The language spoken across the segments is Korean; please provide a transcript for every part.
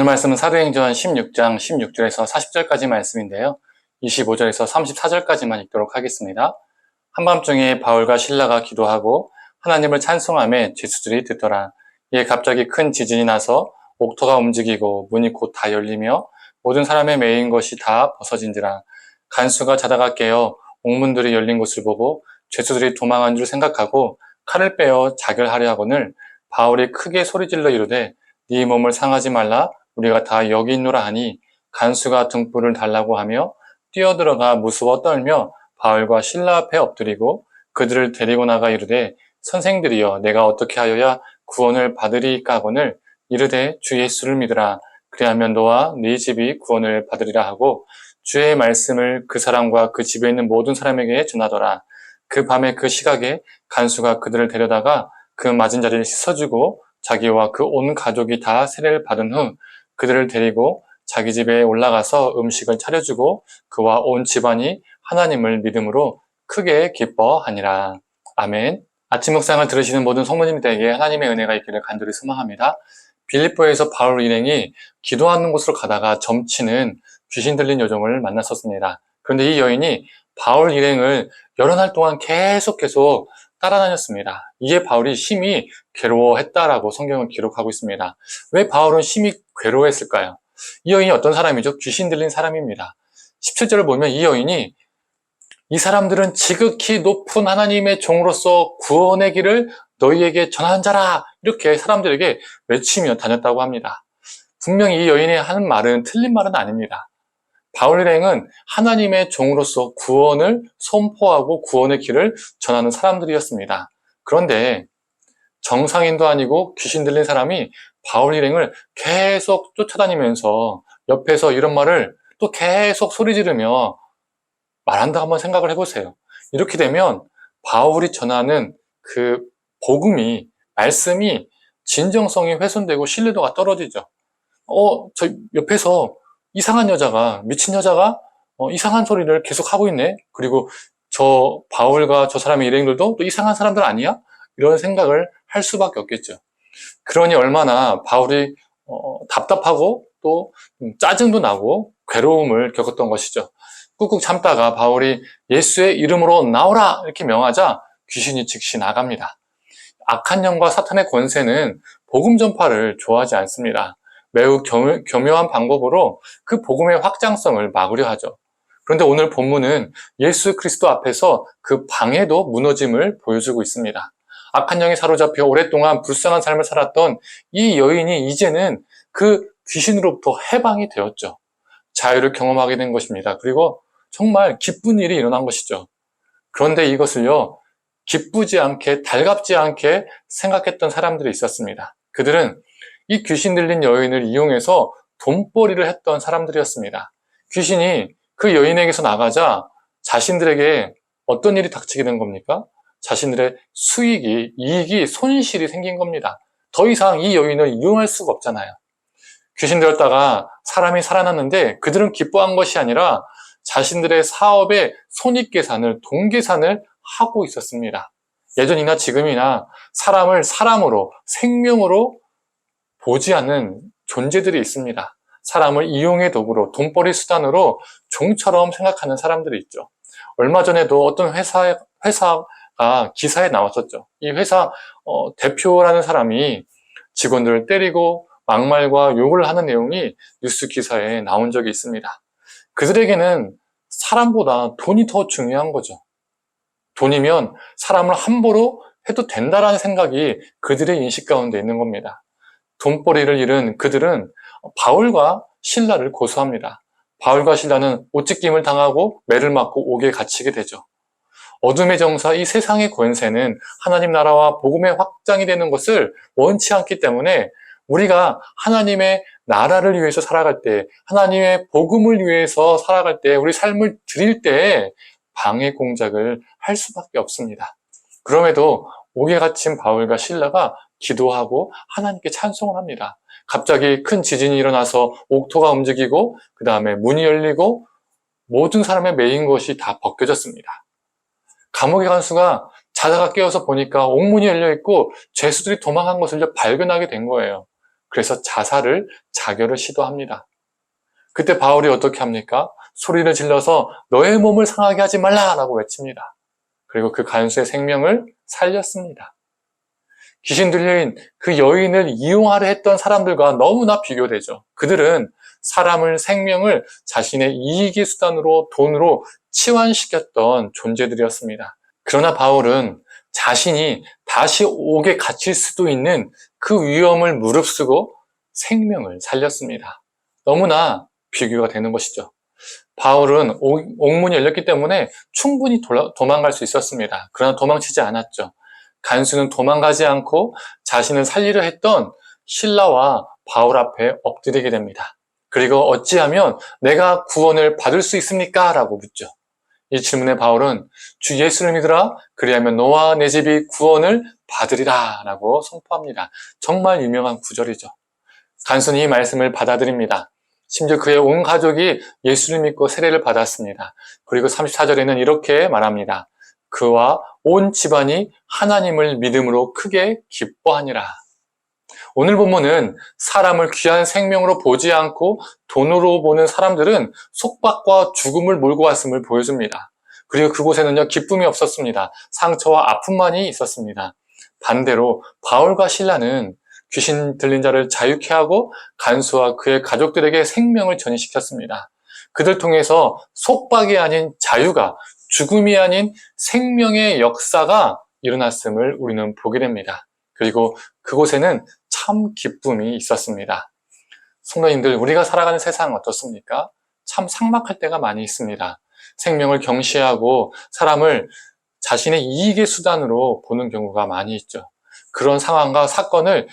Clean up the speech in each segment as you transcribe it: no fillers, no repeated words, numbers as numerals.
오늘 말씀은 사도행전 16장 16절에서 40절까지 말씀인데요. 25절에서 34절까지만 읽도록 하겠습니다. 한밤중에 바울과 실라가 기도하고 하나님을 찬송하며 죄수들이 듣더라. 이에 갑자기 큰 지진이 나서 옥토가 움직이고 문이 곧 다 열리며 모든 사람의 매인 것이 다 벗어진지라. 간수가 자다가 깨어 옥문들이 열린 것을 보고 죄수들이 도망한 줄 생각하고 칼을 빼어 자결하려 하거늘 바울이 크게 소리질러 이르되 네 몸을 상하지 말라. 우리가 다 여기 있노라 하니 간수가 등불을 달라고 하며 뛰어들어가 무서워 떨며 바울과 실라 앞에 엎드리고 그들을 데리고 나가 이르되 선생들이여 내가 어떻게 하여야 구원을 받으리이까 하거늘 이르되 주 예수를 믿으라. 그리하면 너와 네 집이 구원을 받으리라 하고 주의 말씀을 그 사람과 그 집에 있는 모든 사람에게 전하더라. 그 밤에 그 시각에 간수가 그들을 데려다가 그 맞은 자리를 씻어주고 자기와 그 온 가족이 다 세례를 받은 후 그들을 데리고 자기 집에 올라가서 음식을 차려주고 그와 온 집안이 하나님을 믿음으로 크게 기뻐하니라. 아멘. 아침 묵상을 들으시는 모든 성도님들에게 하나님의 은혜가 있기를 간절히 소망합니다. 빌립보에서 바울 일행이 기도하는 곳으로 가다가 점치는 귀신 들린 여종을 만났었습니다. 그런데 이 여인이 바울 일행을 여러 날 동안 계속 따라다녔습니다. 이에 바울이 심히 괴로워했다라고 성경은 기록하고 있습니다. 왜 바울은 심히 괴로워했을까요? 이 여인이 어떤 사람이죠? 귀신 들린 사람입니다. 17절을 보면 이 여인이 이 사람들은 지극히 높은 하나님의 종으로서 구원의 길을 너희에게 전하는 자라 이렇게 사람들에게 외치며 다녔다고 합니다. 분명히 이 여인이 하는 말은 틀린 말은 아닙니다. 바울 일행은 하나님의 종으로서 구원을 선포하고 구원의 길을 전하는 사람들이었습니다. 그런데 정상인도 아니고 귀신 들린 사람이 바울 일행을 계속 쫓아다니면서 옆에서 이런 말을 또 계속 소리 지르며 말한다 한번 생각을 해보세요. 이렇게 되면 바울이 전하는 그 복음이, 말씀이 진정성이 훼손되고 신뢰도가 떨어지죠. 저 옆에서 이상한 여자가, 미친 여자가 이상한 소리를 계속 하고 있네. 그리고 저 바울과 저 사람의 일행들도 또 이상한 사람들 아니야? 이런 생각을 할 수밖에 없겠죠. 그러니 얼마나 바울이 답답하고 또 짜증도 나고 괴로움을 겪었던 것이죠. 꾹꾹 참다가 바울이 예수의 이름으로 나오라 이렇게 명하자 귀신이 즉시 나갑니다. 악한 영과 사탄의 권세는 복음 전파를 좋아하지 않습니다. 매우 교묘한 방법으로 그 복음의 확장성을 막으려 하죠. 그런데 오늘 본문은 예수 그리스도 앞에서 그 방해도 무너짐을 보여주고 있습니다. 악한 영에 사로잡혀 오랫동안 불쌍한 삶을 살았던 이 여인이 이제는 그 귀신으로부터 해방이 되었죠. 자유를 경험하게 된 것입니다. 그리고 정말 기쁜 일이 일어난 것이죠. 그런데 이것을요, 기쁘지 않게, 달갑지 않게 생각했던 사람들이 있었습니다. 그들은 이 귀신 들린 여인을 이용해서 돈벌이를 했던 사람들이었습니다. 귀신이 그 여인에게서 나가자 자신들에게 어떤 일이 닥치게 된 겁니까? 자신들의 이익이, 손실이 생긴 겁니다. 더 이상 이 여인을 이용할 수가 없잖아요. 귀신 들었다가 사람이 살아났는데 그들은 기뻐한 것이 아니라 자신들의 사업의 손익계산을, 돈계산을 하고 있었습니다. 예전이나 지금이나 사람을 사람으로, 생명으로 보지 않는 존재들이 있습니다. 사람을 이용의 도구로, 돈벌이 수단으로 종처럼 생각하는 사람들이 있죠. 얼마 전에도 어떤 회사가 기사에 나왔었죠. 이 회사 대표라는 사람이 직원들을 때리고 막말과 욕을 하는 내용이 뉴스 기사에 나온 적이 있습니다. 그들에게는 사람보다 돈이 더 중요한 거죠. 돈이면 사람을 함부로 해도 된다라는 생각이 그들의 인식 가운데 있는 겁니다. 돈벌이를 잃은 그들은 바울과 실라를 고소합니다. 바울과 실라는 옷찢김을 당하고 매를 맞고 옥에 갇히게 되죠. 어둠의 정사, 이 세상의 권세는 하나님 나라와 복음의 확장이 되는 것을 원치 않기 때문에 우리가 하나님의 나라를 위해서 살아갈 때, 하나님의 복음을 위해서 살아갈 때, 우리 삶을 드릴 때 방해 공작을 할 수밖에 없습니다. 그럼에도 옥에 갇힌 바울과 실라가 기도하고 하나님께 찬송을 합니다. 갑자기 큰 지진이 일어나서 옥토가 움직이고 그 다음에 문이 열리고 모든 사람의 매인 것이 다 벗겨졌습니다. 감옥의 간수가 자다가 깨어서 보니까 옥문이 열려있고 죄수들이 도망간 것을 발견하게 된 거예요. 그래서 자결을 시도합니다. 그때 바울이 어떻게 합니까? 소리를 질러서 너의 몸을 상하게 하지 말라라고 외칩니다. 그리고 그 간수의 생명을 살렸습니다. 귀신 들린 그 여인을 이용하려 했던 사람들과 너무나 비교되죠. 그들은 생명을 자신의 이익의 수단으로 돈으로 치환시켰던 존재들이었습니다. 그러나 바울은 자신이 다시 옥에 갇힐 수도 있는 그 위험을 무릅쓰고 생명을 살렸습니다. 너무나 비교가 되는 것이죠. 바울은 옥문이 열렸기 때문에 충분히 도망갈 수 있었습니다. 그러나 도망치지 않았죠. 간수는 도망가지 않고 자신을 살리려 했던 실라와 바울 앞에 엎드리게 됩니다. 그리고 어찌하면 내가 구원을 받을 수 있습니까? 라고 묻죠. 이 질문에 바울은 주 예수를 믿으라 그리하면 너와 내 집이 구원을 받으리라 라고 선포합니다. 정말 유명한 구절이죠. 간수는 이 말씀을 받아들입니다. 심지어 그의 온 가족이 예수를 믿고 세례를 받았습니다. 그리고 34절에는 이렇게 말합니다. 그와 온 집안이 하나님을 믿음으로 크게 기뻐하니라. 오늘 본문은 사람을 귀한 생명으로 보지 않고 돈으로 보는 사람들은 속박과 죽음을 몰고 왔음을 보여줍니다. 그리고 그곳에는요, 기쁨이 없었습니다. 상처와 아픔만이 있었습니다. 반대로 바울과 실라는 귀신 들린 자를 자유케 하고 간수와 그의 가족들에게 생명을 전이시켰습니다. 그들 통해서 속박이 아닌 자유가, 죽음이 아닌 생명의 역사가 일어났음을 우리는 보게 됩니다. 그리고 그곳에는 참 기쁨이 있었습니다. 성도님들, 우리가 살아가는 세상은 어떻습니까? 참 삭막할 때가 많이 있습니다. 생명을 경시하고 사람을 자신의 이익의 수단으로 보는 경우가 많이 있죠. 그런 상황과 사건을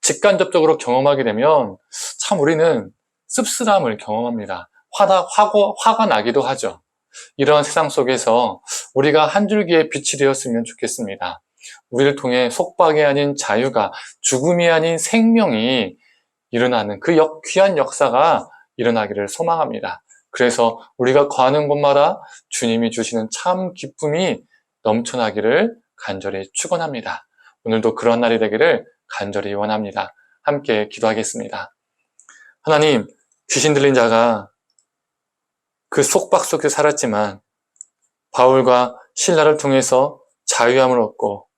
직간접적으로 경험하게 되면 참 우리는 씁쓸함을 경험합니다. 화가 나기도 하죠. 이러한 세상 속에서 우리가 한 줄기의 빛이 되었으면 좋겠습니다. 우리를 통해 속박이 아닌 자유가, 죽음이 아닌 생명이 일어나는 그 귀한 역사가 일어나기를 소망합니다. 그래서 우리가 거하는 곳마다 주님이 주시는 참 기쁨이 넘쳐나기를 간절히 축원합니다. 오늘도 그런 날이 되기를 간절히 원합니다. 함께 기도하겠습니다. 하나님, 귀신 들린 자가 그 속박 속에 살았지만 바울과 실라를 통해서 자유함을 얻고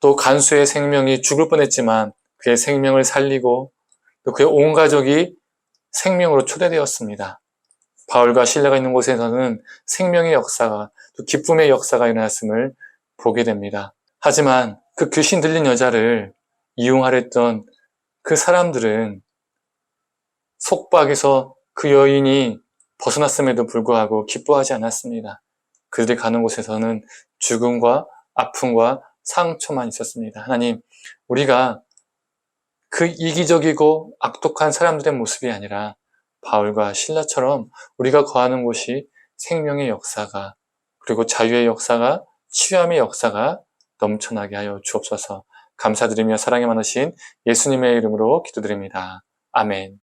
또 간수의 생명이 죽을 뻔했지만 그의 생명을 살리고 또 그의 온 가족이 생명으로 초대되었습니다. 바울과 실라가 있는 곳에서는 생명의 역사가 또 기쁨의 역사가 일어났음을 보게 됩니다. 하지만 그 귀신 들린 여자를 이용하려 했던 그 사람들은 속박에서 그 여인이 벗어났음에도 불구하고 기뻐하지 않았습니다. 그들이 가는 곳에서는 죽음과 아픔과 상처만 있었습니다. 하나님, 우리가 그 이기적이고 악독한 사람들의 모습이 아니라 바울과 실라처럼 우리가 거하는 곳이 생명의 역사가, 그리고 자유의 역사가, 치유함의 역사가 넘쳐나게 하여 주옵소서. 감사드리며 사랑이 많으신 예수님의 이름으로 기도드립니다. 아멘.